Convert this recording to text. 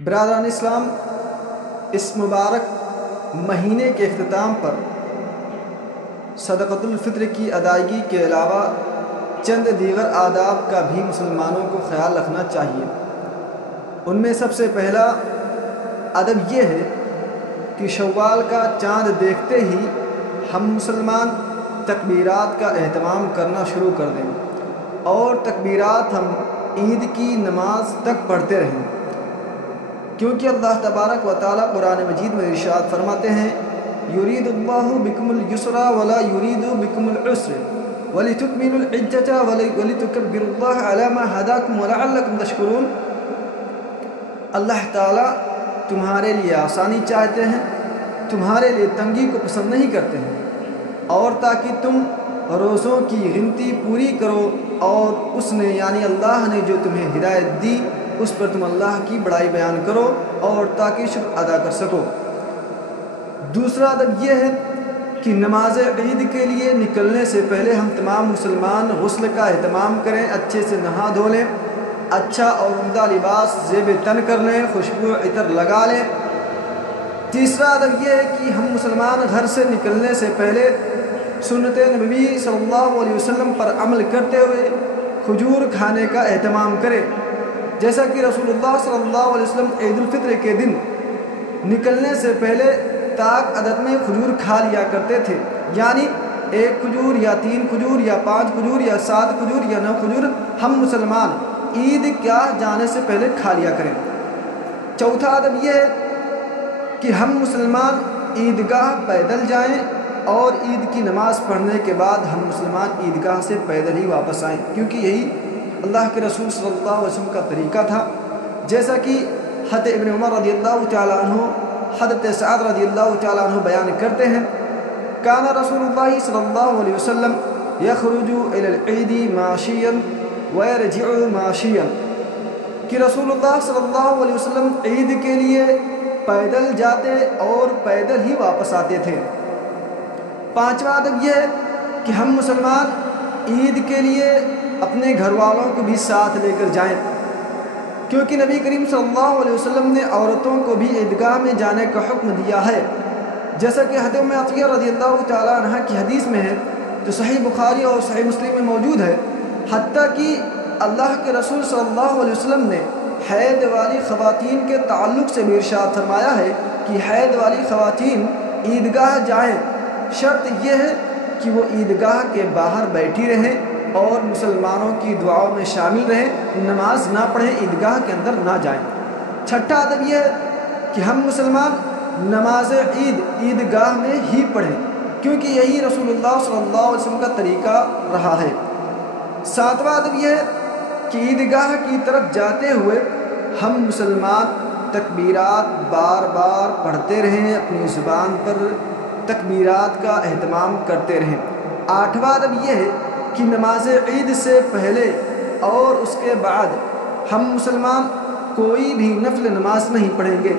برادران اسلام، اس مبارک مہینے کے اختتام پر صدقۃ الفطر کی ادائیگی کے علاوہ چند دیگر آداب کا بھی مسلمانوں کو خیال رکھنا چاہیے۔ ان میں سب سے پہلا ادب یہ ہے کہ شوال کا چاند دیکھتے ہی ہم مسلمان تکبیرات کا اہتمام کرنا شروع کر دیں اور تکبیرات ہم عید کی نماز تک پڑھتے رہیں، کیونکہ اللہ تبارک و تعالیٰ قرآن مجید میں ارشاد فرماتے ہیں: یرید اللہ بکم الیسر ولا یرید بکم العسر ولتکملوا العدۃ ولتکبروا اللہ علی ما ھداکم ولعلکم تشکرون۔ اللہ تعالیٰ تمہارے لیے آسانی چاہتے ہیں، تمہارے لیے تنگی کو پسند نہیں کرتے ہیں، اور تاکہ تم روزوں کی گنتی پوری کرو، اور اس نے یعنی اللہ نے جو تمہیں ہدایت دی اس پر تم اللہ کی بڑائی بیان کرو اور تاکہ شکر ادا کر سکو۔ دوسرا ادب یہ ہے کہ نماز عید کے لیے نکلنے سے پہلے ہم تمام مسلمان غسل کا اہتمام کریں، اچھے سے نہا دھو لیں، اچھا اور عمدہ لباس زیب تن کر لیں، خوشبو عطر لگا لیں۔ تیسرا ادب یہ ہے کہ ہم مسلمان گھر سے نکلنے سے پہلے سنت نبوی صلی اللہ علیہ وسلم پر عمل کرتے ہوئے کھجور کھانے کا اہتمام کریں، جیسا کہ رسول اللہ صلی اللہ علیہ وسلم عید الفطر کے دن نکلنے سے پہلے طاق عدد میں کھجور کھا لیا کرتے تھے، یعنی 1 کھجور یا 3 کھجور یا 5 کھجور یا 7 کھجور یا 9 کھجور ہم مسلمان عید گاہ جانے سے پہلے کھا لیا کریں۔ چوتھا ادب یہ ہے کہ ہم مسلمان عیدگاہ پیدل جائیں اور عید کی نماز پڑھنے کے بعد ہم مسلمان عیدگاہ سے پیدل ہی واپس آئیں، کیونکہ یہی اللہ کے رسول صلی اللہ علیہ وسلم کا طریقہ تھا، جیسا کہ حضرت ابن عمر رضی اللہ تعالیٰ عنہ، حضرت سعد رضی اللہ تعالیٰ عنہ بیان کرتے ہیں: کان رسول اللہ صلی اللہ علیہ وسلم یخرج الی العید ماشیا ویرجع ماشیا، کہ رسول اللہ صلی اللہ علیہ وسلم عید کے لیے پیدل جاتے اور پیدل ہی واپس آتے تھے۔ پانچواں ادب یہ ہے کہ ہم مسلمان عید کے لیے اپنے گھر والوں کو بھی ساتھ لے کر جائیں، کیونکہ نبی کریم صلی اللہ علیہ وسلم نے عورتوں کو بھی عیدگاہ میں جانے کا حکم دیا ہے، جیسا کہ حضرت ام عطیہ رضی اللہ تعالیٰ عنہ کی حدیث میں ہے، جو صحیح بخاری اور صحیح مسلم میں موجود ہے، حتیٰ کہ اللہ کے رسول صلی اللہ علیہ وسلم نے حید والی خواتین کے تعلق سے بھی ارشاد فرمایا ہے کہ حید والی خواتین عیدگاہ جائیں، شرط یہ ہے کہ وہ عیدگاہ کے باہر بیٹھی رہیں اور مسلمانوں کی دعاؤں میں شامل رہیں، نماز نہ پڑھیں، عیدگاہ کے اندر نہ جائیں۔ چھٹا ادب یہ ہے کہ ہم مسلمان نماز عیدگاہ میں ہی پڑھیں، کیونکہ یہی رسول اللہ صلی اللہ علیہ وسلم کا طریقہ رہا ہے۔ ساتواں ادب یہ ہے کہ عیدگاہ کی طرف جاتے ہوئے ہم مسلمان تکبیرات بار بار پڑھتے رہیں، اپنی زبان پر تکبیرات کا اہتمام کرتے رہیں۔ آٹھواں ادب یہ ہے کہ نماز عید سے پہلے اور اس کے بعد ہم مسلمان کوئی بھی نفل نماز نہیں پڑھیں گے۔